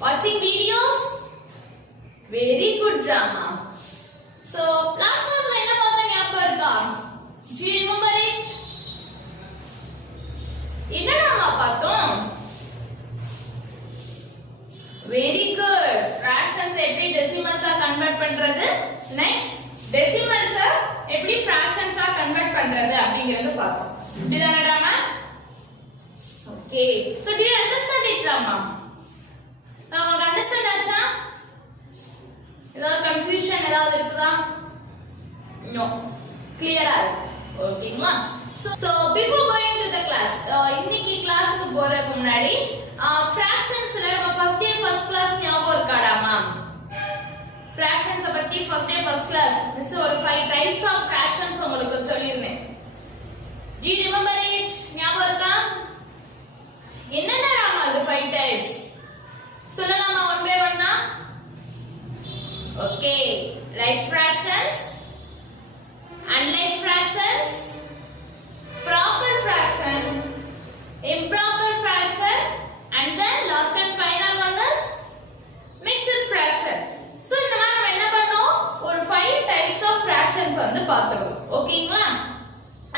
Watching videos? Very good drama. So, last class la enna paatha ஞாபகம் இருக்கா? Do you remember it? என்ன நாம பார்த்தோம்? Very good. Fractions எப்படி decimals ஆ convert பண்றது? Next, decimals எப்படி fractions ஆ convert பண்றது அப்படிங்கறது பார்த்தோம். இதுதானே drama? Okay. So, do you understand it drama? Now, understand ஆச்சா? ஏதாவது confusion ஏதாவது இருக்குதா? No. Clear ஆ இருக்கு. ஓகேங்களா? So before going to the class, இன்னைக்கு கிளாஸ்க்கு போறதுக்கு முன்னாடி fractionsல நம்ம first day first class ஞாபகம் இருக்காடாமா? Fractions பத்தி first day first class miss ஒரு 5 types of fractions உங்களுக்கு சொல்லிருந்தேன். Do you remember it? ஞாபகம் இருக்கா? என்னென்னடா அது 5 types? சொல்லலாமா one by one னா? Okay, like fractions, unlike fractions, proper fraction, improper fraction, and then last and final one is mixed fraction. So இந்த மாதிரி நம்ம என்ன பண்ணோம்? ஒரு 5 types of fractions வந்து பார்த்தோம். ஓகேங்களா?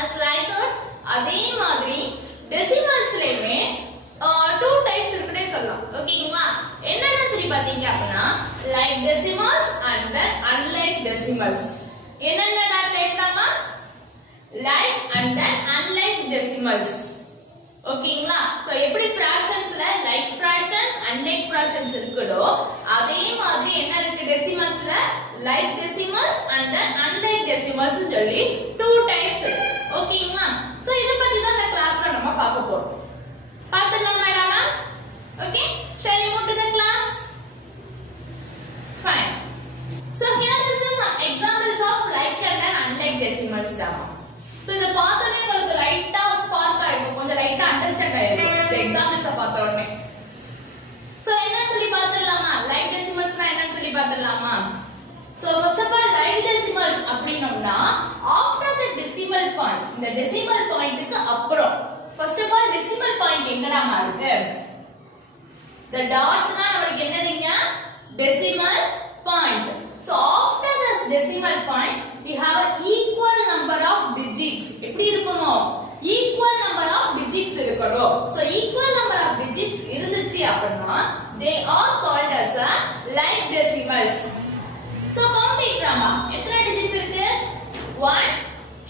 as like that அதே மாதிரி decimals-லயுமே 2 types இருக்குனே சொல்லலாம். ஓகேங்களா? என்னென்ன சொல்லி பாத்தீங்க அப்படினா like decimals and then unlike decimals. என்னென்ன டைப் நாம like and then unlike decimals. ஓகேங்களா? சோ எப்படி fractionsல like fractions unlike fractions இருக்குதோ அதே மாதிரி என்ன இருக்கு decimals-ல like decimals and then unlike decimals னு சொல்லி 2 types இருக்கு. ஓகேங்களா? சோ இத பத்தி தான் இந்த கிளாஸ்ல நம்ம பார்க்க போறோம். பார்த்தலாம் மேடமா? Okay, shall we move to the class? Fine. So here is the some examples of like and then unlike decimals dama. So இத பார்த்தோனே உங்களுக்கு லைட்டா ஸ்பார்க் ஆயிடும், கொஞ்சம் லைட்டா அண்டர்ஸ்டாண்ட் ஆயிடும் இந்த எக்ஸாம்பிள்ஸ் பார்த்தோனே. சோ என்ன சொல்லி பார்த்தலாமா? லைக் டெசிமல்ஸ்னா என்னன்னு சொல்லி பார்த்தலாமா? So first of all like decimals அப்படினோம்னா ஆஃப்டர் தி டெசிமல் பாயிண்ட், இந்த டெசிமல் பாயிண்ட்க்கு அப்புறம் first of all decimal point எங்கடாமா இருக்கு? the dot தான் நமக்கு என்னதுங்க? Decimal point. So after this decimal point we have a equal number of digits. எப்படி இருக்கணும்? equal number of digits இருக்கணும். So equal number of digits இருந்துச்சு அப்படினா they are called as a like decimals. So count it drama. எத்தனை digits இருக்கு? 1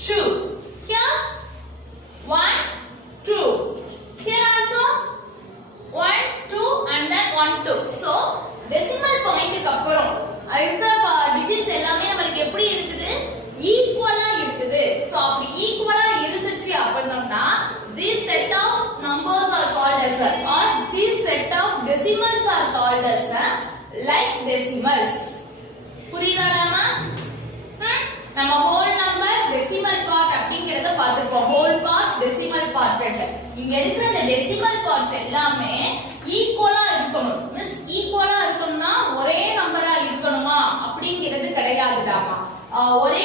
2. Here 1 2. Here also 1 2 and then 1 2. So decimal point க்கு அப்புறம் இருக்கிற digits எல்லாமே நமக்கு எப்படி இருக்குது? ஈக்குவலா இருக்குது. சோ அப்படி ஈக்குவலா இருந்துச்சு அப்படினா this set of numbers are called as or this set of decimals are called as like decimals. புரியுதாடாமா? நம்ம whole number decimal part அப்படிங்கறத பார்த்திருப்போம். whole part decimal part இங்க இருக்கிற the decimal parts எல்லாமே ஈக்குவலா இருக்கணும். மீன்ஸ் ஈக்குவலா இருக்கணும்னா ஒரே நம்பரா இருக்கணுமா அப்படிங்கிறது கிடையாதுடாமா. ஒரே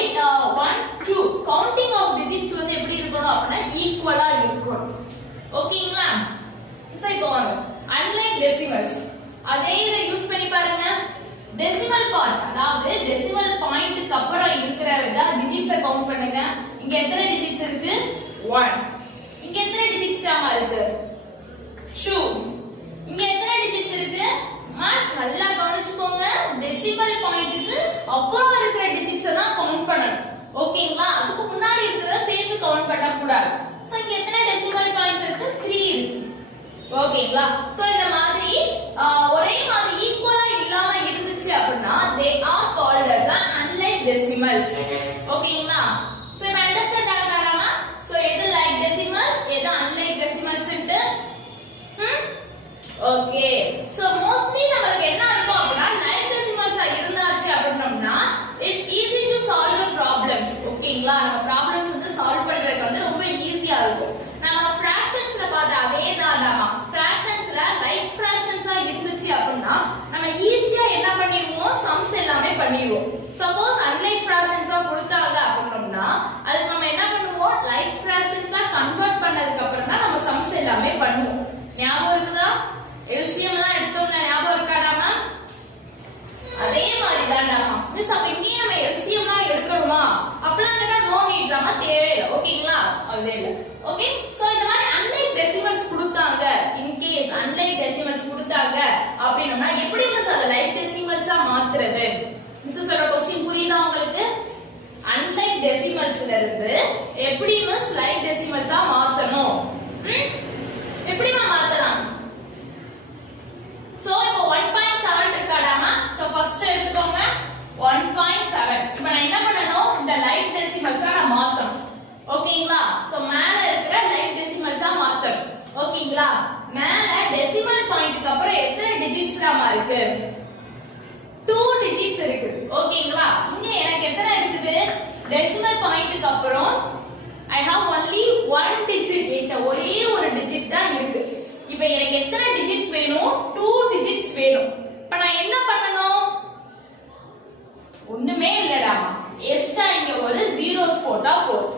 1 2 கவுண்டிங் ஆஃப் டிஜிட்ஸ் வந்து எப்படி இருக்கணும் அப்படினா ஈக்குவலா இருக்கணும். ஓகேங்களா? சோ இப்போ வாங்க unlike decimals அதே இத யூஸ் பண்ணி பாருங்க. டெசிமல் பார்ட் அதாவது டெசிமல் பாயிண்ட்க்கு அப்புறம் இருக்கிற டிஜிட்ஸை கவுண்ட் பண்ணுங்க. இங்க எத்தனை டிஜிட்ஸ் இருக்கு? 1. இங்க எத்தனை டிஜிட்ஸ் ஆமா இருக்கு? 2. இங்க எத்தனை டிஜிட்ஸ் இருக்கு? நல்லா கவனிச்சுக்கோங்க. டெசிமல் பாயிண்ட்க்கு அப்புறம் இருக்கிற டிஜிட்ஸை தான் கவுண்ட் பண்ணணும். ஓகேங்களா? அதுக்கு முன்னாடி இருக்கிறத சேர்த்து கவுண்ட் பண்ண கூடாது. சோ இங்க எத்தனை டெசிமல் பாயிண்ட்ஸ் இருக்கு? 3 இருக்கு. ஓகேங்களா? சோ இந்த மாதிரி ஒரே மாதிரி ஈக்குவலா இல்லாம இருந்துச்சு அப்படினா they are called as unlike decimals. ஓகேங்களா? சோ இப்போ அண்டர்ஸ்டாண்ட் ஆகுதாடாமா? சோ எது லைக் டெசிமல்ஸ் எது அன்லைக் டெசிமல்ஸ் ன்ட்டு ஓகே. சோ மோஸ்ட்லி நமக்கு என்ன இருக்கும் அப்படினா லைக் டெசிமல்ஸ் இருந்தாச்சு அப்படினோம்னா it's easy to solve problems. ஓகேங்களா? நம்ம ப்ராப்ளம்ஸ் வந்து சால்வ் பண்றதுக்கு வந்து ரொம்ப ஈஸியா இருக்கும். நம்ம ஃபிராக்ஷன்ஸ்ல பார்த்த அதே தான்டாமா. ஃபிராக்ஷன்ஸ்ல லைக் ஃபிராக்ஷன்ஸா இருந்துச்சு அப்படினா நம்ம ஈஸியா என்ன பண்ணிடுவோம்? சம்ஸ் எல்லாமே பண்ணிடுவோம். சப்போஸ் அன்லைக் ஃபிராக்ஷன்ஸா கொடுத்தாங்க அப்படினோம்னா அதுக்கு நம்ம என்ன பண்ணுவோம்? லைக் ஃபிராக்ஷன்ஸா கன்வர்ட் பண்ணதுக்கு அப்புறம் தான் நம்ம சம்ஸ் எல்லாமே பண்ணுவோம். ஞாபகம் இருக்குதா? LCM எல்லாம் எடுத்தோம்ல ஞாபகம் இருக்காடா? மீன்ஸ் அப்ப இங்கேயே நம்ம எல்சிஎம் தான் எடுக்கணுமா அப்பலாம் கேட்டா நோ நீட்றாம தேவையில்லை ஓகேங்களா அதுவே இல்லை ஓகே சோ இந்த மாதிரி அன்லைக் டெசிமல்ஸ் கொடுத்தாங்க இன் கேஸ் அன்லைக் டெசிமல்ஸ் கொடுத்தாங்க அப்படின்னா எப்படி மிஸ் அத லைக் டெசிமல்ஸா மாத்துறது மிஸ் சொல்ற क्वेश्चन புரியுதா உங்களுக்கு அன்லைக் டெசிமல்ஸ்ல இருந்து எப்படி மிஸ் லைக் டெசிமல்ஸா மாத்தணும் எப்படி மாத்தலாம் சோ இப்போ 1.7 இருக்காடாமா சோ ஃபர்ஸ்ட் எடுத்துக்கோங்க 1.7 இப்போ நான் என்ன பண்ணனும் இந்த லைக் டெசிமல்ஸா நான் மாத்தணும் ஓகேங்களா சோ மேல இருக்கிற லைக் டெசிமல்ஸா மாத்தணும் ஓகேங்களா மேல டெசிமல் பாயிண்ட்க்கு அப்புறம் எத்தனை டிஜிட்ஸ்லாமா இருக்கு 2 டிஜிட்ஸ் இருக்கு ஓகேங்களா இங்க எனக்கு எத்தனை இருக்குது டெசிமல் பாயிண்ட்க்கு அப்புறம் I have only one digit என்கிட்ட ஒரே ஒரு டிஜிட் தான் இருக்கு இப்போ எனக்கு எத்தனை டிஜிட்ஸ் வேணும் 2 டிஜிட்ஸ் வேணும் இப்போ நான் என்ன பண்ணனும் ஒண்ணுமே இல்லடா எக்ஸ்ட்ரா இங்க ஒரு ஜீரோஸ் போட்டா போதும்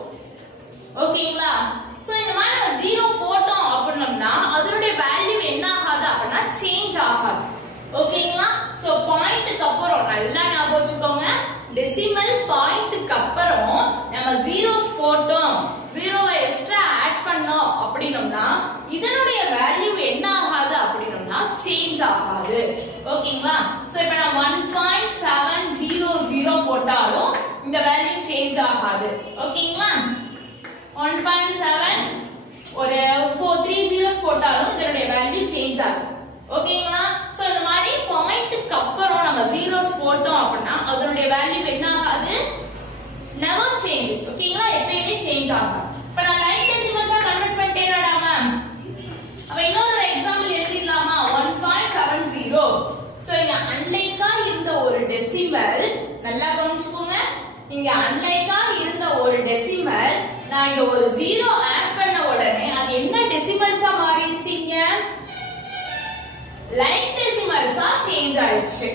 ஓகேங்களா சோ இந்த மாதிரி நம்ம ஜீரோ போட்டோம் அப்படினோம்னா அதனுடைய வேல்யூ என்ன ஆகாது அப்படினா சேஞ்ச் ஆகாது ஓகேங்களா சோ பாயிண்ட்க்கு அப்புறம் நல்லா ஞாபகம் வச்சுக்கோங்க டெசிமல் பாயிண்ட்க்கு அப்புறம் நம்ம ஜீரோஸ் போட்டோம் ஜீரோவை எக்ஸ்ட்ரா ஆட் பண்ணோம் அப்படினோம்னா இதனுடைய வேல்யூ என்ன ஆகாது அப்படினோம்னா சேஞ்ச் ஆகாது ஓகேங்களா சோ இப்போ நான் 1.700 போட்டாலும் இந்த வேல்யூ சேஞ்ச் ஆகாது ஓகேங்களா 1.7 ஒரு 3 zeros போட்டாலும் இதனுடைய வேல்யூ சேஞ்ச் ஆகும் ஓகேங்களா சோ இந்த மாதிரி பாயிண்ட்க்கு அப்புறம் நம்ம ஜீரோஸ் போட்டோம் அப்படினா அதனுடைய வேல்யூ என்ன ஆகாது never change ஓகேங்களா எப்பவுமே சேஞ்ச் ஆகாது இப்போ நான் லைக் டெசிமல்ஸா கன்வர்ட் பண்ணிட்டேனடா மேம் அப்ப இன்னொரு எக்ஸாம்பிள் எழுதிடலாமா 1.70 சோ இங்க அன்லைக்கா இருந்த ஒரு டெசிமல் நல்லா கவனிச்சுக்கோங்க இங்க அன்லைக்கா இருந்த ஒரு டெசிமல் நான் இங்க ஒரு ஜீரோ ஆட் பண்ண உடனே அது என்ன டெசிமல்ஸா மாறிடுச்சுங்க லைக் டெசிமல்ஸா சேஞ்ச் ஆயிடுச்சு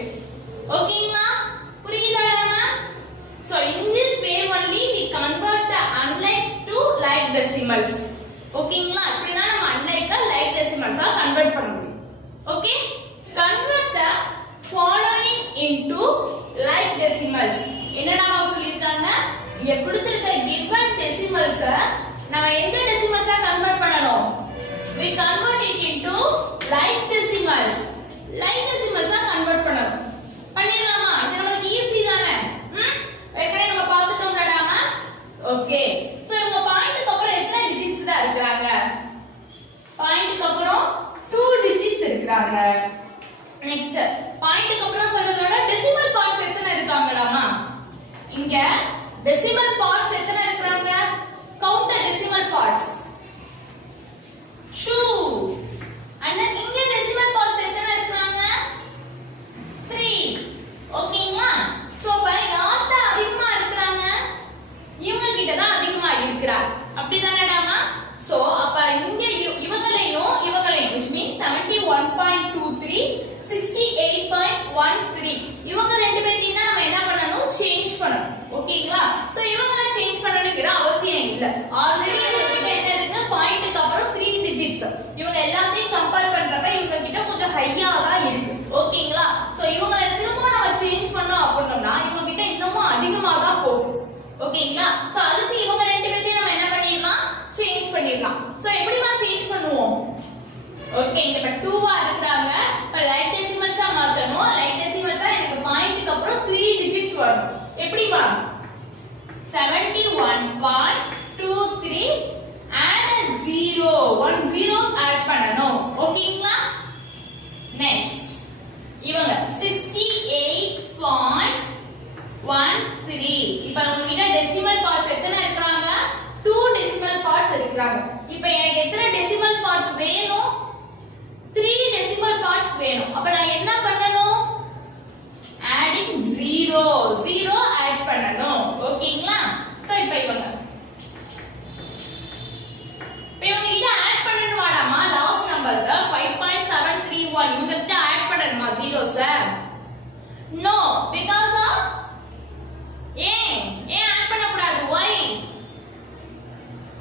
ஓகேங்களா புரியுதாடா ma'am so in this way only we convert the unlike to like decimals ஓகேங்களா இப்படி தான் நம்ம unlike like decimals-ஆ கன்வர்ட் பண்ண முடியும் okay convert the following into like decimals என்னடா அவங்க சொல்லிருக்காங்க இங்க கொடுத்திருக்க given decimals-அ நாம எந்த decimals-ஆ கன்வர்ட் பண்ணனும் we convert it into like decimals ஆ கன்வர்ட் பண்ணனும் பண்ணிடலாமா இது நமக்கு ஈஸி தானே ஏற்கனவே நம்ம பார்த்துட்டோம்லடாமா ஓகே சோ இவங்க பாயிண்ட்க்கு அப்புறம் எத்தனை டிஜிட்ஸ் தான் இருக்காங்க பாயிண்ட்க்கு அப்புறம் 2 டிஜிட்ஸ் இருக்காங்க நெக்ஸ்ட் பாயிண்ட்க்கு அப்புறம் சொல்றதோட டெசிமல் பார்ட்ஸ் எத்தனை இருக்காங்களாமா இங்க டெசிமல் பார்ட்ஸ் எத்தனை இருக்காங்க count the decimal parts shoe and then இங்க டெசிமல் பார்ட்ஸ் எத்தனை இருக்காங்க 3 ஓகேங்களா சோ பை யார்ட்ட அதிகமா இருக்காங்க இவங்க கிட்ட தான் அதிகமா இருக்கறாங்க அப்படிதானேடாமா சோ அப்ப இங்க இவங்களையும் which means 71.23 68.13 இவங்க ரெண்டு பேரையும் தான் நம்ம என்ன பண்ணனும் சேஞ்ச் பண்ணனும் ஓகேங்களா சோ இவங்கள சேஞ்ச் பண்ணனும்ங்கற அவசியம் இல்ல ஆல்ரெடி இவங்க கிட்ட என்ன இருக்கு பாயிண்ட்க்கு அப்புறம் 3 டிஜிட்ஸ் இவங்க எல்லாத்தையும் கம்பேர் பண்றப்ப இவங்க கிட்ட கொஞ்சம் ஹையா தான் இருக்கு ஓகேங்களா சோ இவங்கள திரும்ப நம்ம சேஞ்ச் பண்ணோம் அப்படினா இவங்க கிட்ட இன்னமும் அதிகமா தான் போகும் ஓகேங்களா சோ அதுக்கு இவங்க ரெண்டு பேரையும் நம்ம என்ன பண்ணிடலாம் சேஞ்ச் பண்ணிடலாம் சோ எப்படிமா சேஞ்ச் பண்ணுவோம் ஓகே இங்க இப்ப 2 ஆ இருக்காங்க இப்ப லைக் டெசிமல்ஸா மாத்தணும் லைக் டெசிமல்ஸா எனக்கு பாயிண்ட்க்கு அப்புறம் 3 டிஜிட்ஸ் வரும் எப்படிமா 71.23 and 0 1 zeros ஆட் பண்ணனும் ஓகேங்களா நெக்ஸ்ட் இவங்க 68.13 இப்போ உங்ககிட்ட டெசிமல் பார்ட்ஸ் எத்தனை இருக்காங்க 2 டெசிமல் பார்ட்ஸ் இருக்காங்க இப்போ எனக்கு எத்தனை டெசிமல் பார்ட்ஸ் வேணும் 3 டெசிமல் பார்ட்ஸ் வேணும் அப்ப நான் என்ன பண்ணனும் adding 0 ஆட் பண்ணனும் ஓகேங்களா சோ இப்போ இவங்க இத ஆட் பண்ணனும் வாடாமா லாஸ்ட் நம்பர்ஸ் 5.731 இவங்க கிட்ட ஆட் பண்ணனுமா zeros no because of ஏன் ஆட் பண்ண கூடாது why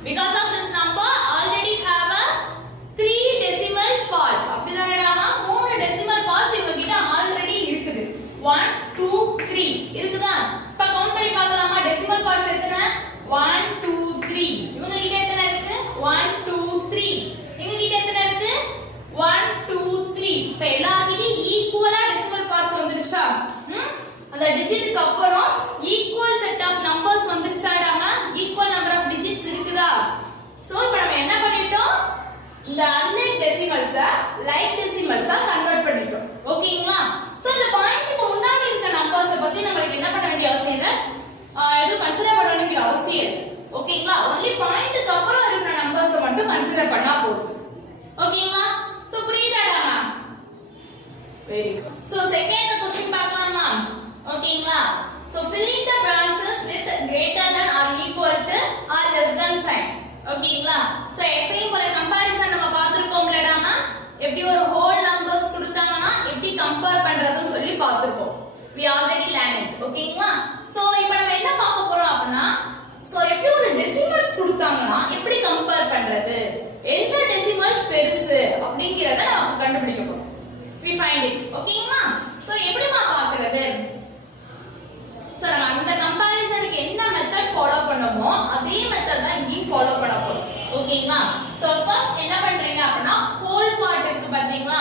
because of this number already have a 3 decimal parts அப்படிதானேடாமா 3 decimal parts இவங்க கிட்ட ஆல்ரெடி இருக்குது 1 2 3 இருக்குதா அந்த டிஜிட்க்கு அப்புறம் ஈக்குவல் செட் ஆஃப் நம்பர்ஸ் வந்துருச்சாடாமா ஈக்குவல் நம்பர் ஆஃப் டிஜிட்ஸ் இருக்குதா சோ இப்போ நம்ம என்ன பண்ணிட்டோம் இந்த அன்லைக் டெசிமல்ஸ லைக் டெசிமல்ஸா கன்வர்ட் பண்ணிட்டோம் ஓகேங்களா சோ இந்த பாயிண்ட்க்கு முன்னாடி இருக்க நம்பர்ஸ் பத்தி நமக்கு என்ன பண்ண வேண்டிய அவசியம் இல்ல எது கன்சிடர் பண்ணணும்ங்கிற அவசியம் இல்ல ஓகேங்களா only பாயிண்ட்க்கு அப்புறம் இருக்கிற நம்பர்ஸ் மட்டும் கன்சிடர் பண்ணா போதும் ஓகேங்களா சோ புரியுதாடாமா very good so second question பார்க்கலாமா ஓகேங்களா so filling the branches with greater than or equal to or less than sign ஓகேங்களா சோ எப்பவும் போல கம்பேரிசன் நம்ம பாத்துறோம்லடாமா எப்படி ஒரு ஹோல் நம்பர்ஸ் கொடுத்தாங்கன்னா எப்படி கம்பேர் பண்றதுன்னு சொல்லி பாத்துறோம் we already learned ஓகேங்களா சோ இப்போ நம்ம என்ன பார்க்க போறோம் அப்படினா சோ எப்படி ஒரு டெசிமல்ஸ் கொடுத்தாங்கன்னா எப்படி கம்பேர் பண்றது எந்த டெசிமல்ஸ் பெருசு அப்படிங்கறத நாம கண்டுபிடிக்க போறோம் we find it ஓகேங்களா சோ எப்படிமா பார்க்கிறது சோ நம்ம அந்த கம்பேரிசனுக்கு என்ன மெத்தட் ஃபாலோ பண்ணோமோ அதே மெத்தட் தான் இங்கேயும் ஃபாலோ பண்ண போறோம் ஓகேங்களா சோ ஃபர்ஸ்ட் என்ன பண்றீங்க அப்படினா ஹோல் பார்ட் இருக்கு பாத்தீங்களா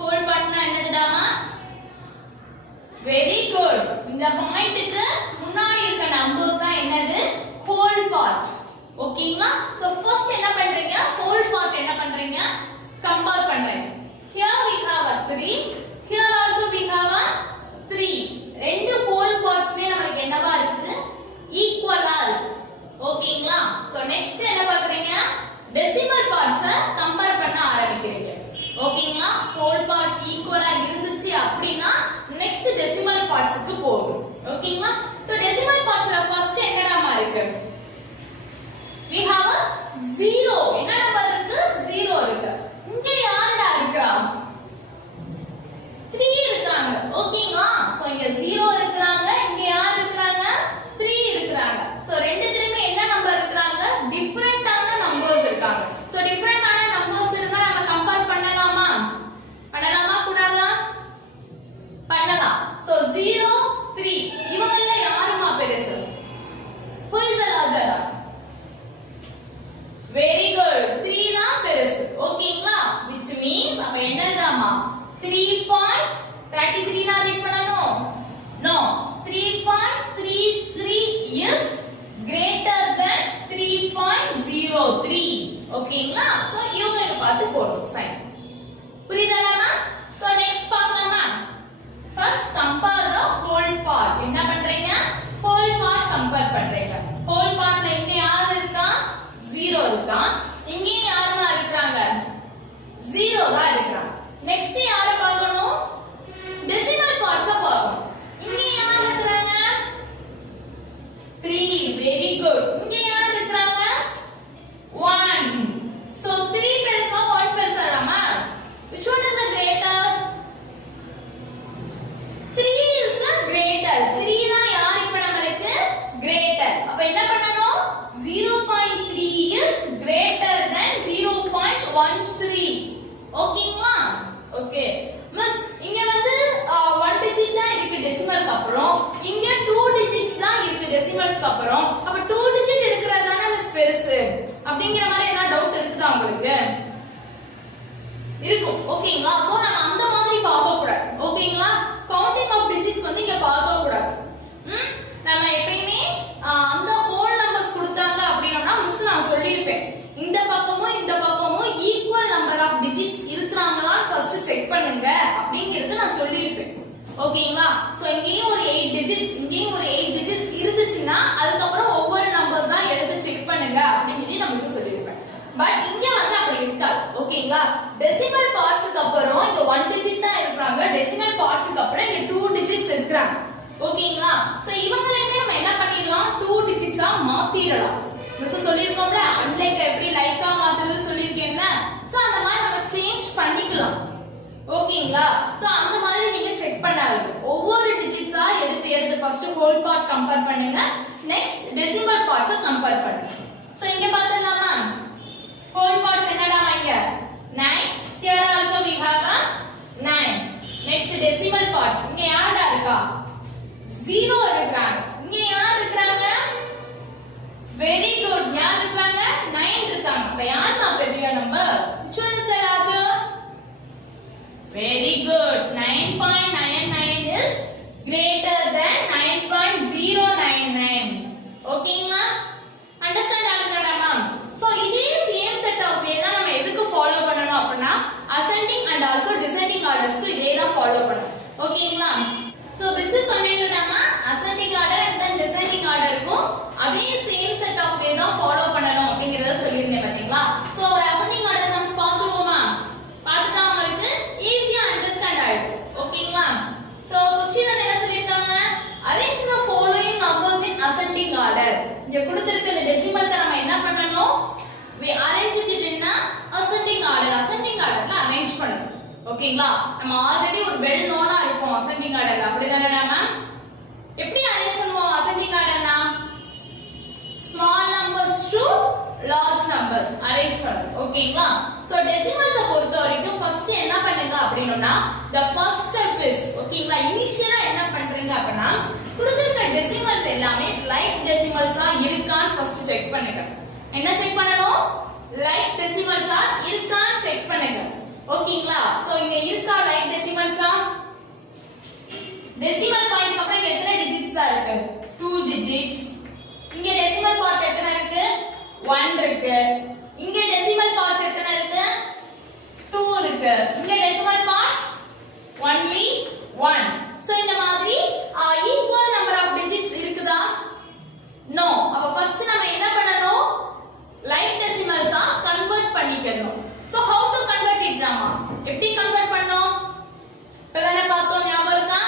ஹோல் பார்ட்னா என்னதுடாமா வெரி குட் இந்த பாயிண்ட்க்கு முன்னாடி இருக்க நம்பர்ஸ் தான் என்னது ஹோல் பார்ட் ஓகேங்களா சோ ஃபர்ஸ்ட் என்ன பண்றீங்க ஹோல் பார்ட் என்ன பண்றீங்க கம்பேர் பண்றீங்க here we have a 3 here also we have a 3 ரெண்டு ஹோல் பார்ட்ஸ்மே நமக்கு என்னவா இருக்கு ஈக்குவலா இருக்கு ஓகேங்களா சோ நெக்ஸ்ட் என்ன பார்க்கறீங்க டெசிமல் பார்ட்ஸ கம்பேர் பண்ண ஆரம்பிக்கிறீங்க ஓகேங்களா ஹோல் பார்ட்ஸ் ஈக்குவலா இருந்துச்சு அப்படினா நெக்ஸ்ட் டெசிமல் பார்ட்ஸ்க்கு போகும் ஓகேங்களா சோ டெசிமல் பார்ட்ஸ்ல ஃபர்ஸ்ட் என்னடாமா இருக்கு we have a 0 என்ன நம்பர் இருக்கு 0 இருக்கு இங்க யாரடா இருக்கா 3 இருக்காங்க ஓகேங்களா சோ இங்க 0 இருக்காங்க இங்க யார் இருக்காங்க 3 இருக்காங்க சோ ரெண்டுத்துலயுமே என்ன நம்பர் இருக்காங்க டிஃபரண்டான நம்பர்ஸ் இருக்காங்க சோ டிஃபரண்டான நம்பர்ஸ் இருந்தா நம்ம கம்பேர் பண்ணலாமா கூடாதா பண்ணலாம் சோ 0 3 இவங்கள யாருமா பெருசு who is the larger very good 3 தான் பெருசு ஓகேங்களா which means அப்ப என்னதாமா 3.33 நான் ரீட் பண்ணனும் no 3.33 is greater than 3.03 ஓகேங்களா சோ இவங்களுக்கு பார்த்து போடுறோம் சைன் புரியுதாமா சோ நெக்ஸ்ட் பார்க்கலாமா first compare the whole part என்ன பண்றீங்க whole part கம்பேர் பண்றீங்க whole partல இங்க யார் இருக்கா 0 இருக்கா இங்க யாருமா இருக்காங்க 0 தான் இருக்காங்க நெக்ஸ்ட் யார பார்க்கணும் டெசிமல் பார்ட்ஸ பார்க்கணும் இங்க யார் இருக்காங்க 3 வெரி குட் இங்க யார் இருக்காங்க 1 so 3 பெருசா 1 பெருசாடாமா which one is the greater 3 is the greater 3 தான் யார் இப்ப நமக்கு greater அப்ப என்ன பண்ணனும் 0.3 is greater than 0.13 ஓகேங்களா ஓகே மிஸ் இங்க வந்து 1 டிஜிட் தான் இருக்கு டெசிமலுக்கு அப்புறம் இங்க 2 டிஜிட்ஸ் தான் இருக்கு டெசிமல்ஸ்க்கு அப்புறம் அப்ப 2 டிஜிட் இருக்குறதானே மிஸ் பெருசு அப்படிங்கிற மாதிரி ஏதாவது டவுட் இருக்குதா உங்களுக்கு இருக்கும் ஓகேங்களா சோ நம்ம அந்த மாதிரி பார்க்க கூடாது ஓகேங்களா கவுண்டிங் ஆஃப் டிஜிட்ஸ் வந்து இங்க பார்க்க கூடாது நம்ம எப்பயுமே அந்த ஹோல் நம்பர்ஸ் கொடுத்தாங்க அப்படினா மிஸ் நான் சொல்லிருப்பேன் இந்த பக்கமும் ஈக்குவல் நம்பர் ஆஃப் டிஜிட்ஸ் இருக்குறாங்களான்னு ஃபர்ஸ்ட் செக் பண்ணுங்க அப்படிங்கிறது நான் சொல்லிருப்பேன் ஓகேங்களா சோ இங்கேயும் ஒரு 8 டிஜிட்ஸ் இங்கேயும் ஒரு 8 டிஜிட்ஸ் இருந்துச்சுன்னா அதுக்கு அப்புறம் ஒவ்வொரு நம்பர்ஸ் தான் எடுத்து செக் பண்ணுங்க அப்படிங்கறதை நான் மிஸ் சொல்லிருப்பேன் பட் இங்க வந்து அப்படி இருக்காது ஓகேங்களா டெசிமல் பார்ட்ஸ்க்கு அப்புறம் இங்க 1 டிஜிட் தான் இருக்காங்க டெசிமல் பார்ட்ஸ்க்கு அப்புறம் இங்க 2 டிஜிட்ஸ் இருக்காங்க ஓகேங்களா சோ இவங்களையுமே நம்ம என்ன பண்ணிடலாம் 2 டிஜிட்ஸா மாத்திரலாம் மிஸ் சொல்லிருக்கோம்ல அன்லைக் எப்படி லைக்கா மாத்துறது சொல்லிருக்கேன்ல சோ அந்த மாதிரி நம்ம சேஞ்ச் பண்ணிக்கலாம் ஓகேங்களா சோ அந்த மாதிரி நீங்க செக் பண்ணாதீங்க ஒவ்வொரு டிஜிட்ஸா எடுத்து ஃபர்ஸ்ட் ஹோல் பார்ட் கம்பேர் பண்ணுங்க நெக்ஸ்ட் டெசிமல் பார்ட்ஸ கம்பேர் பண்ணுங்க சோ இங்க பார்த்தலாமா whole parts என்னடா இங்க 9 here also we have a 9 next decimal parts இங்க யாரடா இருக்கா 0 இருக்காங்க இங்க யார் இருக்காங்க very good யார் இருக்காங்க 9 இருக்காங்க அப்ப யாருமா பெரிய number which one is the larger very good 9.99 is greater than follow பண்ணணும். ஓகேங்களா? சோ பிசினஸ் சொன்னீங்கன்னாமா ascending order and then descending order இருக்கும். அதே சேம் செட் ஆஃப் வே தான் ஃபாலோ பண்ணணும் அப்படிங்கறத சொல்லிருந்தேன் பாத்தீங்களா? சோ ஒரு அசெண்டிங் ஆர்டர் சம்ஸ் பாத்துருவோமா? பார்த்துட்டா உங்களுக்கு ஈஸியா அண்டர்ஸ்டாண்ட் ஆயிடும். ஓகேங்களா? சோ क्वेश्चन என்ன சொல்லிருக்காங்க? Arrange the following numbers in ascending order. இங்க கொடுத்திருக்கிற டெசிமல்ஸ் நம்ம என்ன பண்ணனும்? we arrange it in ascending order. ascending orderல அரேஞ்ச் பண்ணனும். ஓகேங்களா? நம்ம ஆல்ரெடி ஒரு வெல் நோனா இருக்கும் ascending orderல. அப்படிதானடா மேம்? எப்படி அரேஞ்ச் பண்ணுவோம் ascending orderனா? small numbers to large numbers arrange பண்ணனும். ஓகேங்களா? சோ டெசிமல்ஸ் பொறுத்த வரைக்கும் ஃபர்ஸ்ட் என்ன பண்ணுங்க அப்படினா the first step is ஓகேங்களா இனிஷியலா என்ன பண்றீங்க அப்படினா கொடுத்திருக்க டெசிமல்ஸ் எல்லாமே லைக் டெசிமல்ஸா இருக்கான்னு ஃபர்ஸ்ட் செக் பண்ணுங்க. என்ன செக் பண்ணனும்? லைக் டெசிமல்ஸா இருக்கான்னு செக் பண்ணுங்க. ஓகேங்களா? சோ இங்க இருக்கா லைக் டெசிமல்ஸா? டெசிமல் பாயிண்ட் அப்புறம் எத்தனை டிஜிட்ஸ் இருக்கு? 2 டிஜிட்ஸ். இங்க டெசிமல் பார்ட் எத்தனை இருக்கு? 1 இருக்கு. இங்க டெசிமல் பார்ட்ஸ் எத்தனை இருக்கு? 2 இருக்கு. இங்க டெசிமல் பார்ட்ஸ் only 1. சோ இந்த மாதிரி ஈக்குவல் நம்பர் ஆஃப் டிஜிட்ஸ் இருக்குதா? நோ. அப்ப ஃபர்ஸ்ட் நம்ம என்ன பண்ணனும்? லைக் டெசிமல்ஸா கன்வர்ட் பண்ணிக்கணும். So how to convert it drama? எப்படி கன்வர்ட் பண்ணோம்? இப்பதானே பார்த்தோம், ஞாபகம் இருக்கா?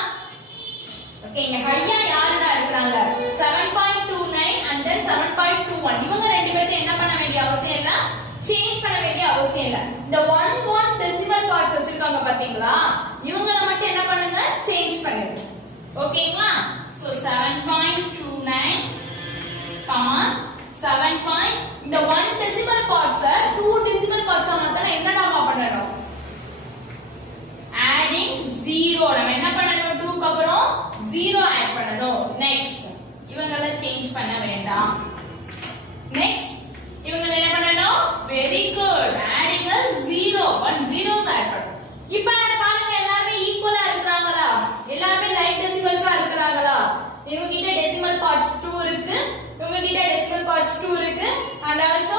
ஓகே, இங்க ஹையா யாருடா இருக்காங்க? 7.29 and then 7.21. இவங்க ரெண்டு பேரும் என்ன பண்ண வேண்டிய அவசியம் இல்ல, சேஞ்ச் பண்ண வேண்டிய அவசியம் இல்ல. இந்த 1 டெசிமல் பார்ட்ஸ் வச்சிருக்காங்க பாத்தீங்களா? இவங்கள மட்டும் என்ன பண்ணுங்க? சேஞ்ச் பண்ணுங்க. ஓகேங்களா? சோ 7.29 7. இந்த 1 டெசிமல் பார்ட்ஸ் 2 டெசிமல் பார்ட்ஸா மாத்தனா என்னடாமா பண்ணனும்? ஆடிங் 0. நம்ம என்ன பண்ணனும்? 2 க்கு அப்புறம் 0 ஆட் பண்ணனும். நெக்ஸ்ட் இவங்கள சேஞ்ச் பண்ண வேண்டாம். நெக்ஸ்ட் இவங்க என்ன பண்ணனும்? Very good, adding 0. 1 zeros add பண்ணனும். இப்போ பாருங்க எல்லாமே ஈக்குவலா இருக்கறாங்களா? எல்லாமே லைக் டெசிமல்ஸா இருக்கறாங்களா? இவங்க கிட்ட டெசிமல் பார்ட்ஸ் 2 இருக்கு, இவங்க கிட்ட டெசிமல் பார்ட்ஸ் 2 இருக்கு, and also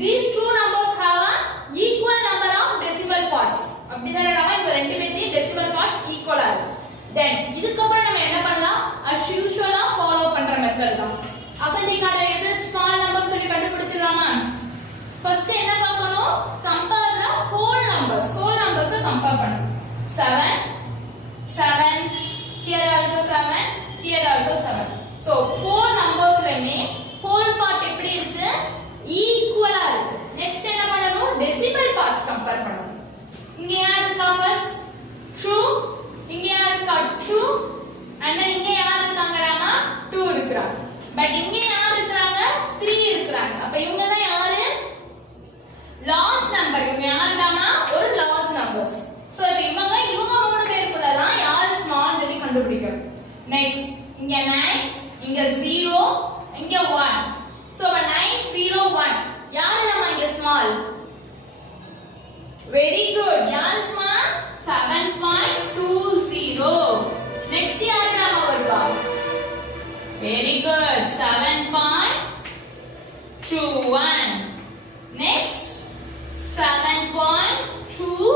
these two numbers have an equal number of decimal parts. அப்படிதானே நம்ம இந்த ரெண்டு பேத்தையும் டெசிமல் பார்ட்ஸ் ஈக்குவலா இருக்கு. then இதுக்கு அப்புறம் நம்ம என்ன பண்ணலாம்? as usual ஃபாலோ பண்ற மெத்தட் தான். அசெண்டிங் ஆர்டர் எது ஸ்மால் நம்பர்ஸ் சொல்லி கண்டுபிடிச்சிடலாமா? ஃபர்ஸ்ட் என்ன பார்க்கணும்? Compare the whole numbers. whole numbers compare பண்ணனும். 7 7 here also 7 here also 7. so 4 நம்பர்ஸ்லயே whole part எப்படி இருக்கு? ஈக்குவலா இருக்கு. நெக்ஸ்ட் என்ன பண்ணனும்? டெசிமல் பார்ட்ஸ் கம்பேர் பண்ணனும். இங்க யார் இருக்கா? ஃபர்ஸ்ட் ட்ரூ, இங்க யார் இருக்கா? ட்ரூ, and இங்க யார் இருக்காங்கடாமா? 2 இருக்காங்க. பட் இங்க யார் இருக்காங்க? 3 இருக்காங்க. அப்ப இவங்க தான் யாரு? Large number. இவங்க யாருடாமா? ஒரு லார்ஜ் நம்பர்ஸ். சோ இவங்க மூணு பேருக்குள்ள தான் யார் ஸ்மால் சொல்லி கண்டுபிடிக்கணும். நெக்ஸ்ட் இங்க 9, இங்க 0, இங்க 1. சோ 9 0 1 யாருடாமா இங்க ஸ்மால்? வெரி குட், யார் ஸ்மால்? 7.20. நெக்ஸ்ட் யாருடாமா வருவா? Very good, 7.21. next 7.22.